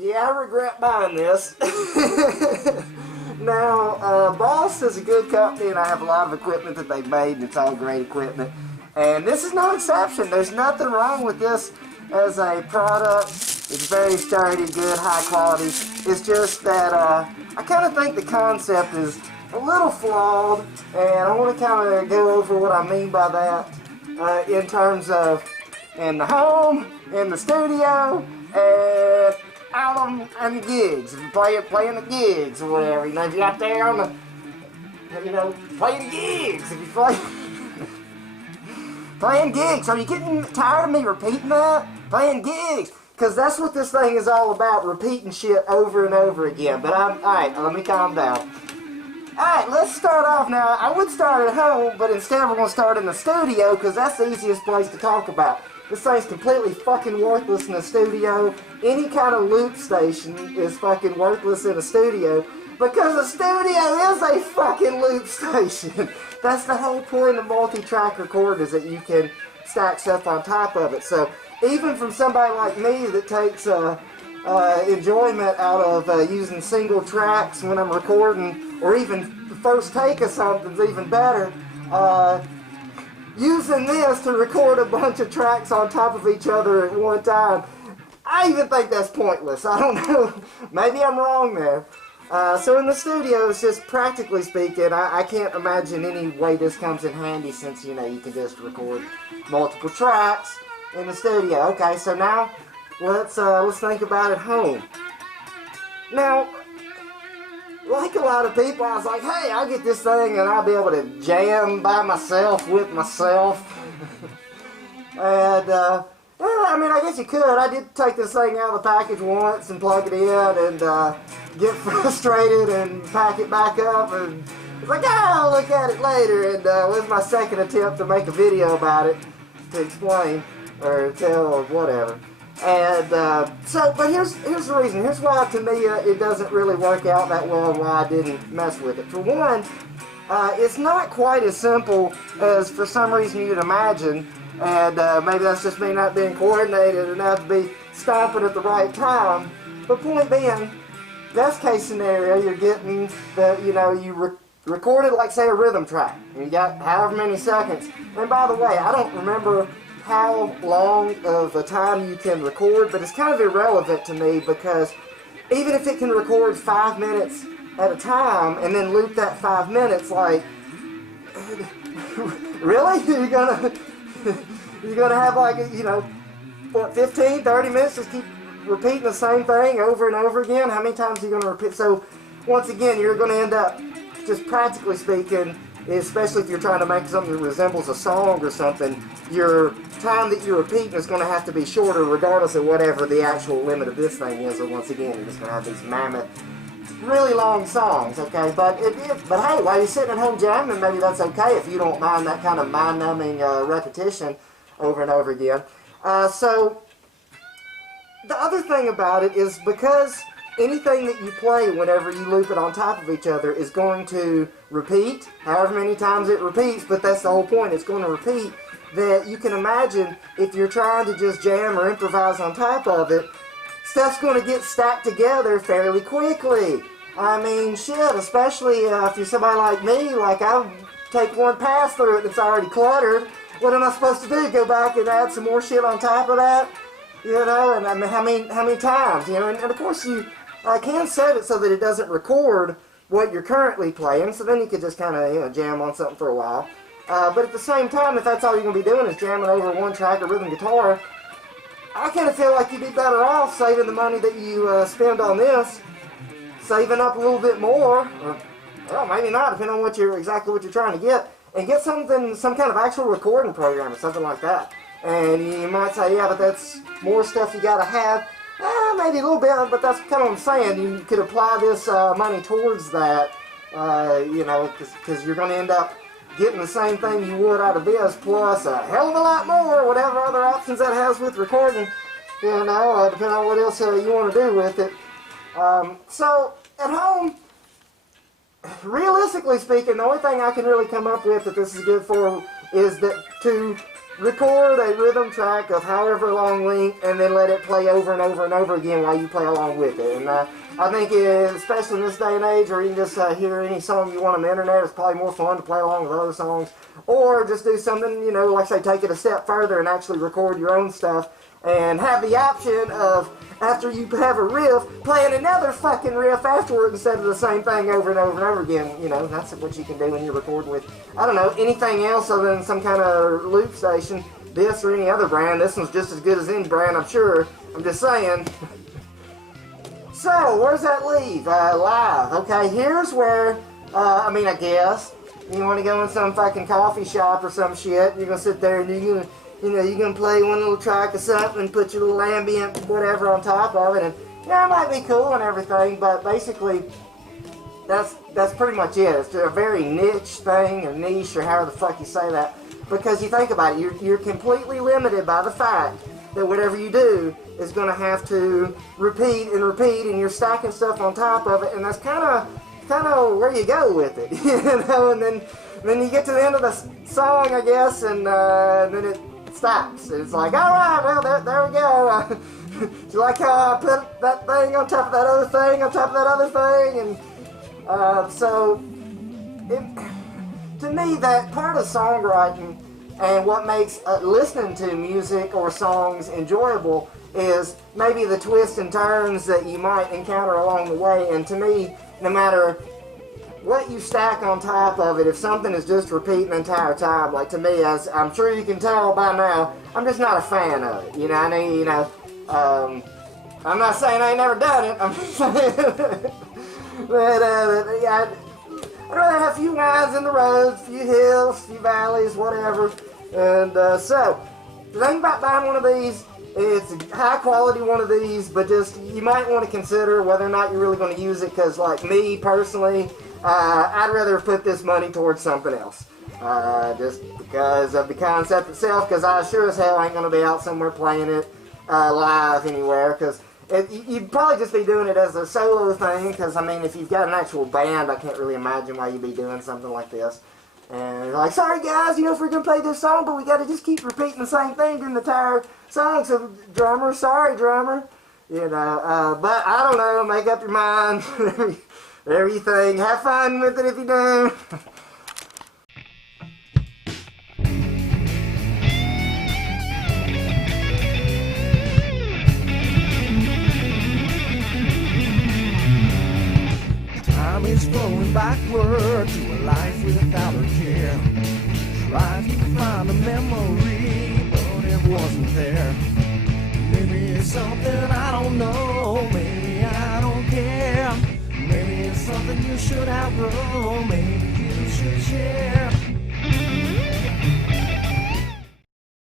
Yeah, I regret buying this. Now, Boss is a good company, and I have a lot of equipment that they've made, and it's all great equipment. And this is no exception. There's nothing wrong with this as a product. It's very sturdy, good, high quality. It's just that I kind of think the concept is a little flawed, and I want to kind of go over what I mean by that in terms of in the home, in the studio, and out on the gigs. If you're playing the gigs or whatever, you know, if you're out there on the, you know, playing gigs, if you play, playing gigs. Are you getting tired of me repeating that? Playing gigs. Because that's what this thing is all about, repeating shit over and over again. But alright, let me calm down. Alright, let's start off now. I would start at home, but instead we're going to start in the studio, because that's the easiest place to talk about. This thing's completely fucking worthless in the studio. Any kind of loop station is fucking worthless in a studio, because a studio is a fucking loop station. That's the whole point of multi-track recording, is that you can stack stuff on top of it. So even from somebody like me that takes enjoyment out of using single tracks when I'm recording, or even the first take of something's even better, using this to record a bunch of tracks on top of each other at one time, I even think that's pointless. I don't know. Maybe I'm wrong there. So in the studio, it's just practically speaking, I can't imagine any way this comes in handy, since, you know, you can just record multiple tracks in the studio. Okay, so now let's think about at home. Now, like a lot of people, I was like, hey, I'll get this thing and I'll be able to jam by myself with myself. And, well, I mean, I guess you could. I did take this thing out of the package once and plug it in and get frustrated and pack it back up. And it's like, I'll look at it later. And it was my second attempt to make a video about it to explain or tell or whatever. And but here's the reason. Here's why, to me, it doesn't really work out that well, and why I didn't mess with it. For one, it's not quite as simple as for some reason you'd imagine, and maybe that's just me not being coordinated enough to be stomping at the right time. But point being, best case scenario, you're getting the, you know, you recorded like, say, a rhythm track, and you got however many seconds. And by the way, I don't remember how long of a time you can record, but it's kind of irrelevant to me, because even if it can record 5 minutes at a time and then loop that 5 minutes, like, really? You're gonna have, like, you know, what, 15, 30 minutes just keep repeating the same thing over and over again? How many times are you gonna repeat? So once again, you're gonna end up, just practically speaking, especially if you're trying to make something that resembles a song or something, your time that you're repeating is going to have to be shorter, regardless of whatever the actual limit of this thing is. Or once again, you're just going to have these mammoth, really long songs, okay? But hey, while you're sitting at home jamming, maybe that's okay if you don't mind that kind of mind-numbing repetition over and over again. So the other thing about it is, because anything that you play whenever you loop it on top of each other is going to repeat, however many times it repeats, but that's the whole point, it's going to repeat, that you can imagine if you're trying to just jam or improvise on top of it, stuff's going to get stacked together fairly quickly. I mean, shit, especially if you're somebody like me, like I'll take one pass through it and it's already cluttered. What am I supposed to do? Go back and add some more shit on top of that? You know, and I mean, how many times? You know, and of course you can set it so that it doesn't record what you're currently playing, so then you could just kind of, you know, jam on something for a while. But at the same time, if that's all you're going to be doing is jamming over one track of rhythm guitar, I kind of feel like you'd be better off saving the money that you spend on this, saving up a little bit more, or, well, maybe not, depending on exactly what you're trying to get, and get some kind of actual recording program or something like that. And you might say, yeah, but that's more stuff you got to have. Maybe a little bit, but that's kind of what I'm saying. You could apply this money towards that, you know, because you're going to end up getting the same thing you would out of this, plus a hell of a lot more, whatever other options that has with recording, you know, depending on what else you want to do with it. So, at home, realistically speaking, the only thing I can really come up with that this is good for is that to record a rhythm track of however long length and then let it play over and over and over again while you play along with it. And I think, especially in this day and age, or you can just hear any song you want on the internet, it's probably more fun to play along with other songs. Or just do something, you know, like say take it a step further and actually record your own stuff and have the option of, after you have a riff, playing another fucking riff afterward instead of the same thing over and over and over again. You know, that's what you can do when you're recording with, I don't know, anything else other than some kind of loop station, this or any other brand. This one's just as good as any brand, I'm sure. I'm just saying. So, where's that leave? Live. Okay, here's where, I guess, you want to go in some fucking coffee shop or some shit, you're going to sit there and you're going to play one little track or something and put your little ambient whatever on top of it, and yeah, it might be cool and everything, but basically, that's pretty much it. It's a very niche thing, or niche, or however the fuck you say that, because you think about it, you're completely limited by the fact that whatever you do is going to have to repeat, and you're stacking stuff on top of it, and that's kind of where you go with it, you know, and then you get to the end of the song, I guess, and then it stops. It's like, alright, well, there we go. Do you like how I put that thing on top of that other thing, on top of that other thing? And to me, that part of songwriting and what makes listening to music or songs enjoyable is maybe the twists and turns that you might encounter along the way. And to me, no matter what you stack on top of it, if something is just repeating the entire time, like to me, as I'm sure you can tell by now, I'm just not a fan of it. You know, I mean, I'm not saying I ain't never done it. I'm just saying, but yeah, I'd rather have a few lines in the roads, a few hills, a few valleys, whatever. And so, the thing about buying one of these, it's a high quality one of these, but just, you might want to consider whether or not you're really going to use it, because like me personally, I'd rather put this money towards something else. Just because of the concept itself, because I sure as hell ain't going to be out somewhere playing it live anywhere, because you'd probably just be doing it as a solo thing, because I mean, if you've got an actual band, I can't really imagine why you'd be doing something like this. And like, sorry guys, you know, if we're going to play this song, but we got to just keep repeating the same thing during the entire song, so drummer, sorry drummer, you know, but I don't know, make up your mind, whatever you think, have fun with it if you do. Time is flowing backward to a life without a care. Trying to find a memory, but it wasn't there. Maybe it's something I don't know, maybe I don't care. Maybe it's something you should outgrow, maybe you should share.